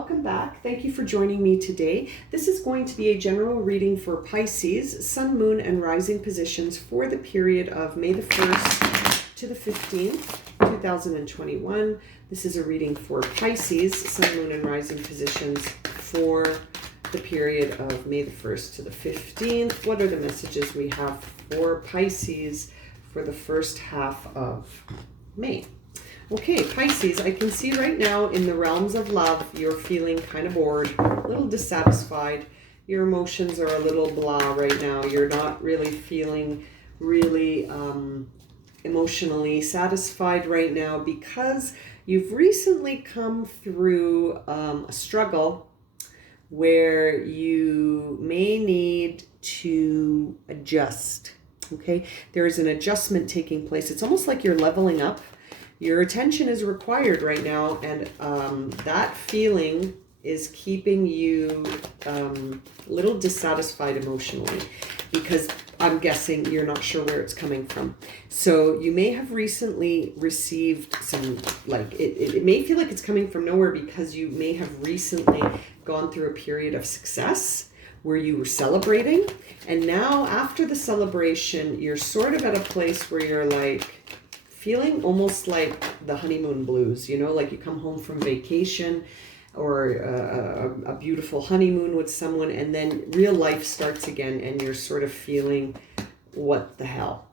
welcome back. Thank you for joining me today. This is going to be a general reading for Pisces, Sun, Moon, and Rising positions for the period of May the 1st to the 15th, 2021. This is a reading for Pisces, Sun, Moon, and Rising positions for the period of May the 1st to the 15th. What are the messages we have for Pisces for the first half of May? Okay, Pisces, I can see right now in the realms of love, you're feeling kind of bored, a little dissatisfied. Your emotions are a little blah right now. You're not really feeling emotionally satisfied right now because you've recently come through a struggle where you may need to adjust, okay? There is an adjustment taking place. It's almost like you're leveling up. Your attention is required right now, and that feeling is keeping you a little dissatisfied emotionally because I'm guessing you're not sure where it's coming from. So you may have recently received some, it may feel like it's coming from nowhere because you may have recently gone through a period of success where you were celebrating. And now after the celebration, you're sort of at a place where you're like, feeling almost like the honeymoon blues, you know, like you come home from vacation or a beautiful honeymoon with someone, and then real life starts again and you're sort of feeling, what the hell?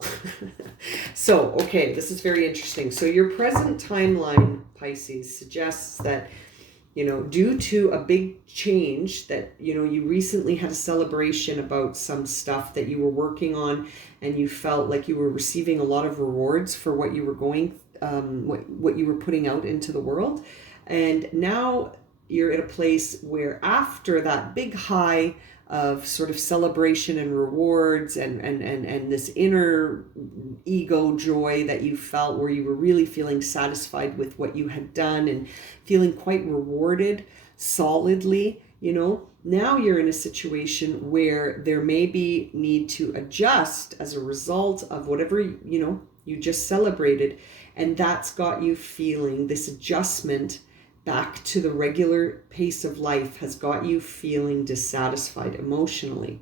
So, okay, this is very interesting. So your present timeline, Pisces, suggests that, you know, due to a big change that, you know, you recently had a celebration about some stuff that you were working on and you felt like you were receiving a lot of rewards for what you were going, what you were putting out into the world. And now you're at a place where after that big high of sort of celebration and rewards and this inner ego joy that you felt where you were really feeling satisfied with what you had done and feeling quite rewarded solidly, you know, now you're in a situation where there may be need to adjust as a result of whatever, you know, you just celebrated. And that's got you feeling this adjustment back to the regular pace of life has got you feeling dissatisfied emotionally.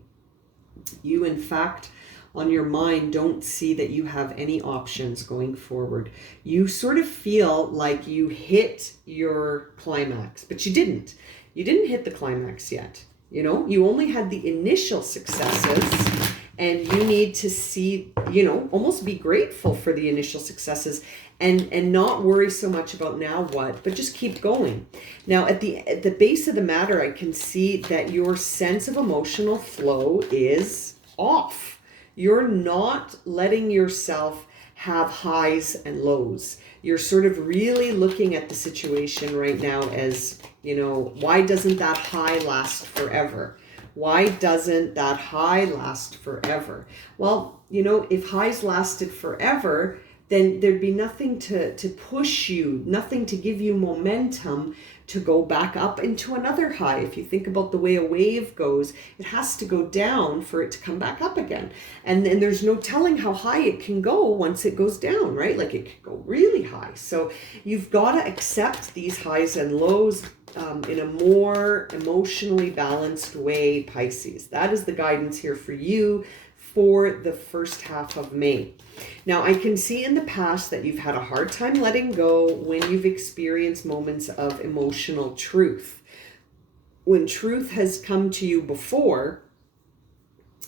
You, in fact, on your mind, don't see that you have any options going forward. You sort of feel like you hit your climax, but you didn't. You didn't hit the climax yet. You know, you only had the initial successes, and you need to see, you know, almost be grateful for the initial successes and not worry so much about now what, but just keep going. Now, at the base of the matter, I can see that your sense of emotional flow is off. You're not letting yourself have highs and lows. You're sort of really looking at the situation right now as, you know, why doesn't that high last forever? Why doesn't that high last forever? Well, you know, if highs lasted forever, then there'd be nothing to push you, nothing to give you momentum to go back up into another high. If you think about the way a wave goes, it has to go down for it to come back up again. And then there's no telling how high it can go once it goes down, right? Like it can go really high. So you've got to accept these highs and lows in a more emotionally balanced way, Pisces. That is the guidance here for you for the first half of May. Now, I can see in the past that you've had a hard time letting go when you've experienced moments of emotional truth. When truth has come to you before,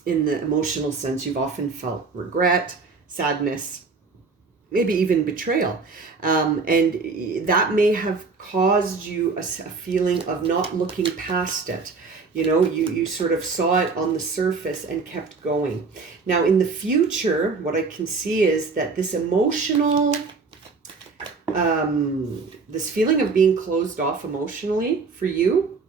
in the emotional sense, you've often felt regret, sadness, maybe even betrayal. And that may have caused you a feeling of not looking past it. You know, you sort of saw it on the surface and kept going. Now, in the future, what I can see is that this emotional, this feeling of being closed off emotionally for you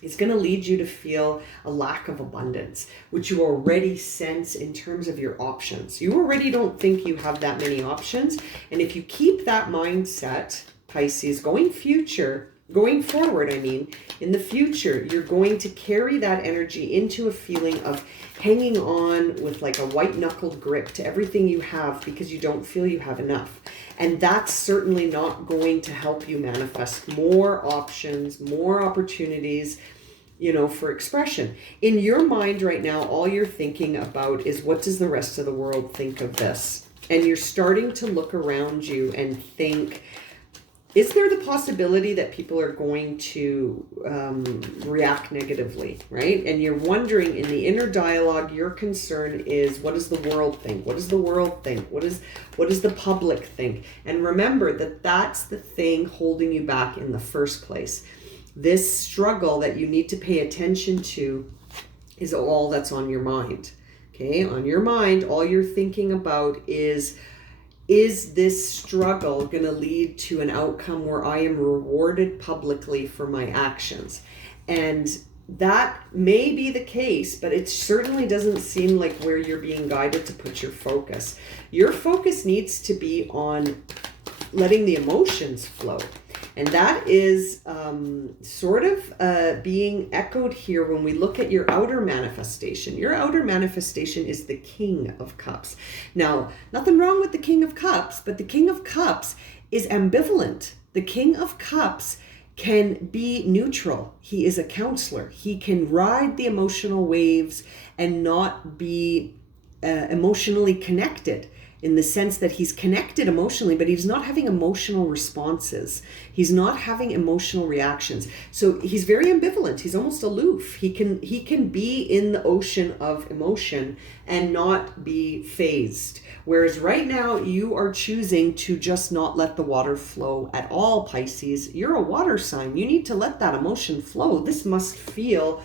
is going to lead you to feel a lack of abundance, which you already sense in terms of your options. You already don't think you have that many options. And if you keep that mindset, Pisces, going future, going forward, I mean, in the future, you're going to carry that energy into a feeling of hanging on with like a white-knuckled grip to everything you have because you don't feel you have enough. And that's certainly not going to help you manifest more options, more opportunities, for expression. In your mind right now, all you're thinking about is, what does the rest of the world think of this? And you're starting to look around you and think, is there the possibility that people are going to react negatively, right? And you're wondering, in the inner dialogue, your concern is, what does the world think? What does the world think? What does the public think? And remember that that's the thing holding you back in the first place. This struggle that you need to pay attention to is all that's on your mind. Okay, on your mind, all you're thinking about is this struggle going to lead to an outcome where I am rewarded publicly for my actions? And that may be the case, but it certainly doesn't seem like where you're being guided to put your focus. Your focus needs to be on letting the emotions flow. And that is sort of being echoed here when we look at your outer manifestation. Your outer manifestation is the King of Cups. Now, nothing wrong with the King of Cups, but the King of Cups is ambivalent. The King of Cups can be neutral. He is a counselor. He can ride the emotional waves and not be emotionally connected, in the sense that he's connected emotionally, but he's not having emotional responses. He's not having emotional reactions. So he's very ambivalent. He's almost aloof. He can be in the ocean of emotion and not be phased. Whereas right now you are choosing to just not let the water flow at all, Pisces. You're a water sign. You need to let that emotion flow. This must feel,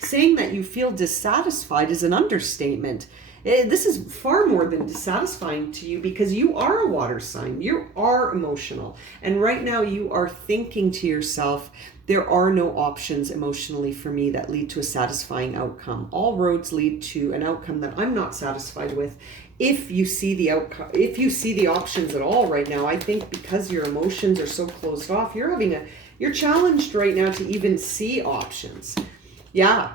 saying that you feel dissatisfied is an understatement. This is far more than dissatisfying to you, because you are a water sign. You are emotional. And right now you are thinking to yourself, there are no options emotionally for me that lead to a satisfying outcome. All roads lead to an outcome that I'm not satisfied with. If you see the outcome, if you see the options at all right now, I think because your emotions are so closed off, you're challenged right now to even see options. Yeah,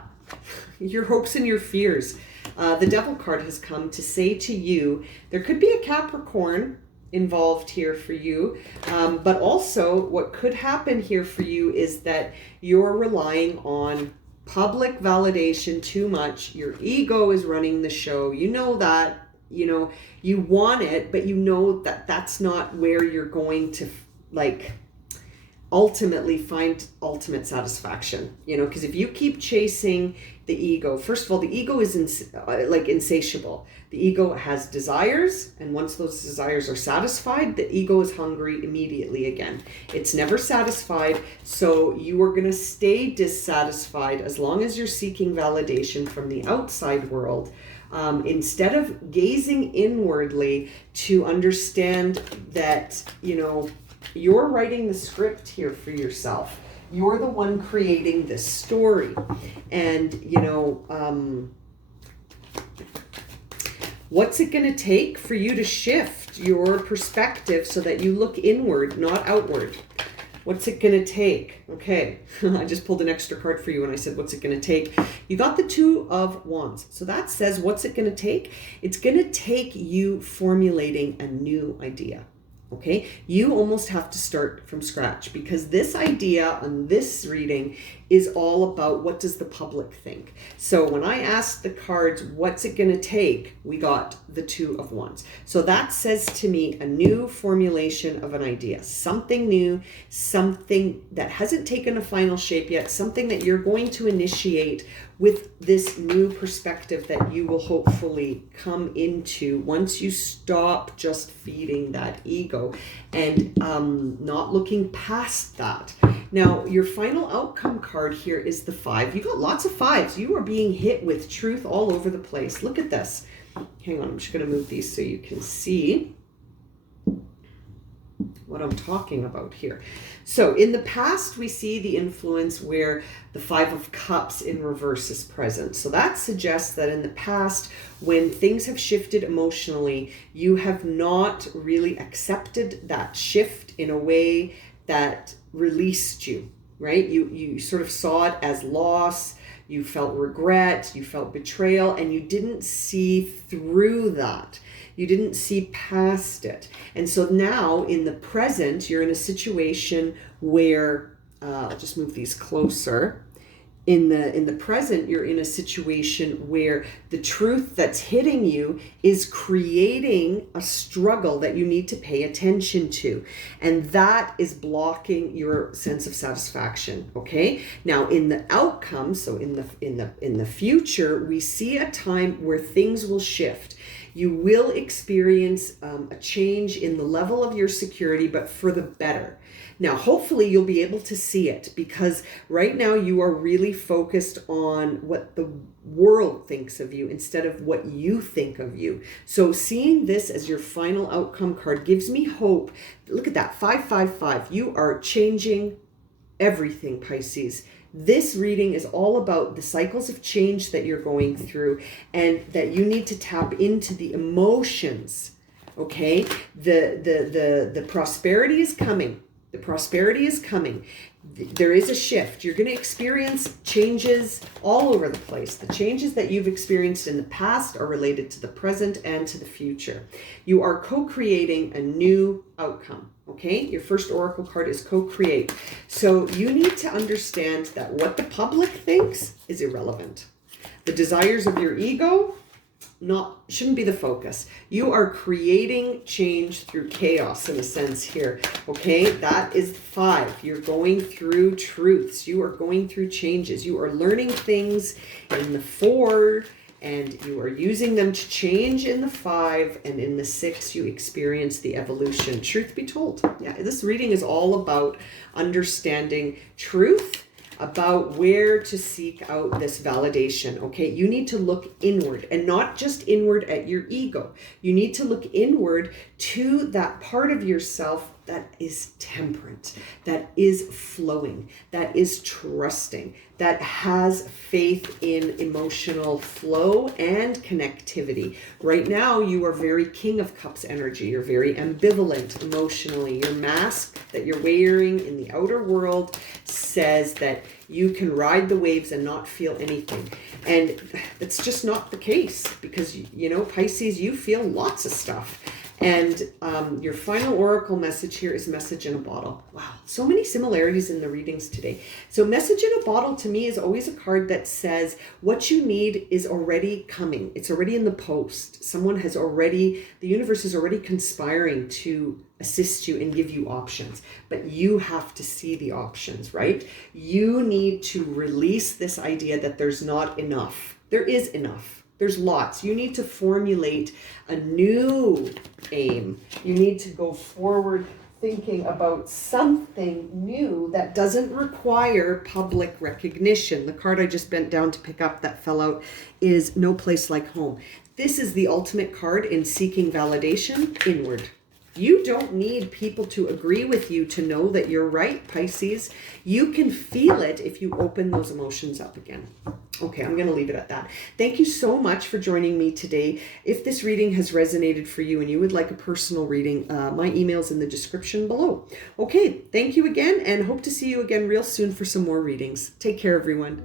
your hopes and your fears. The Devil card has come to say to you, there could be a Capricorn involved here for you, but also what could happen here for you is that you're relying on public validation too much. Your ego is running the show. You know that, you want it, but you know that that's not where you're going to ultimately find ultimate satisfaction, because if you keep chasing the ego, first of all, the ego is insatiable. The ego has desires, and once those desires are satisfied, the ego is hungry immediately again. It's never satisfied, so you are going to stay dissatisfied as long as you're seeking validation from the outside world, instead of gazing inwardly to understand that, you're writing the script here for yourself. You're the one creating this story. And, what's it going to take for you to shift your perspective so that you look inward, not outward? What's it going to take? Okay, I just pulled an extra card for you when I said, what's it going to take? You got the Two of Wands. So that says, what's it going to take? It's going to take you formulating a new idea. Okay, you almost have to start from scratch, because this idea on this reading is all about, what does the public think? So when I asked the cards, what's it going to take? We got the Two of Wands. So that says to me a new formulation of an idea, something new, something that hasn't taken a final shape yet, something that you're going to initiate with this new perspective that you will hopefully come into once you stop just feeding that ego and not looking past that. Now, your final outcome card here is the Five. You got lots of fives. You are being hit with truth all over the place. Look at this. Hang on, I'm just going to move these so you can see what I'm talking about here. So in the past, we see the influence where the Five of Cups in reverse is present. So that suggests that in the past, when things have shifted emotionally, you have not really accepted that shift in a way that released you, right? You sort of saw it as loss, you felt regret, you felt betrayal, and you didn't see through that. You didn't see past it. And so now in the present, you're in a situation where, I'll just move these closer. In the present, you're in a situation where the truth that's hitting you is creating a struggle that you need to pay attention to, and that is blocking your sense of satisfaction. Okay, now in the outcome, so in the future, we see a time where things will shift. You will experience a change in the level of your security, but for the better. Now, hopefully you'll be able to see it, because right now you are really focused on what the world thinks of you instead of what you think of you. So seeing this as your final outcome card gives me hope. Look at that, 555. You are changing everything, Pisces. This reading is all about the cycles of change that you're going through, and that you need to tap into the emotions. Okay, the prosperity is coming. The prosperity is coming. There is a shift. You're going to experience changes all over the place. The changes that you've experienced in the past are related to the present and to the future. You are co-creating a new outcome. Okay, your first oracle card is co-create. So you need to understand that what the public thinks is irrelevant. The desires of your ego shouldn't be the focus. You are creating change through chaos in a sense here. Okay, that is 5. You're going through truths. You are going through changes. You are learning things in the 4, and you are using them to change in the 5, and in the 6 you experience the evolution. Truth be told, yeah, this reading is all about understanding truth, about where to seek out this validation. Okay, you need to look inward, and not just inward at your ego. You need to look inward to that part of yourself that is temperate, that is flowing, that is trusting, that has faith in emotional flow and connectivity. Right now, you are very King of Cups energy. You're very ambivalent emotionally. Your mask that you're wearing in the outer world says that you can ride the waves and not feel anything. And that's just not the case, because, you know, Pisces, you feel lots of stuff. And your final oracle message here is message in a bottle. Wow, so many similarities in the readings today. So message in a bottle to me is always a card that says what you need is already coming. It's already in the post. The universe is already conspiring to assist you and give you options, but you have to see the options, right? You need to release this idea that there's not enough. There is enough. There's lots. You need to formulate a new aim. You need to go forward thinking about something new that doesn't require public recognition. The card I just bent down to pick up that fell out is No Place Like Home. This is the ultimate card in seeking validation inward. You don't need people to agree with you to know that you're right, Pisces. You can feel it if you open those emotions up again. Okay, I'm going to leave it at that. Thank you so much for joining me today. If this reading has resonated for you and you would like a personal reading, my email's in the description below. Okay, thank you again, and hope to see you again real soon for some more readings. Take care, everyone.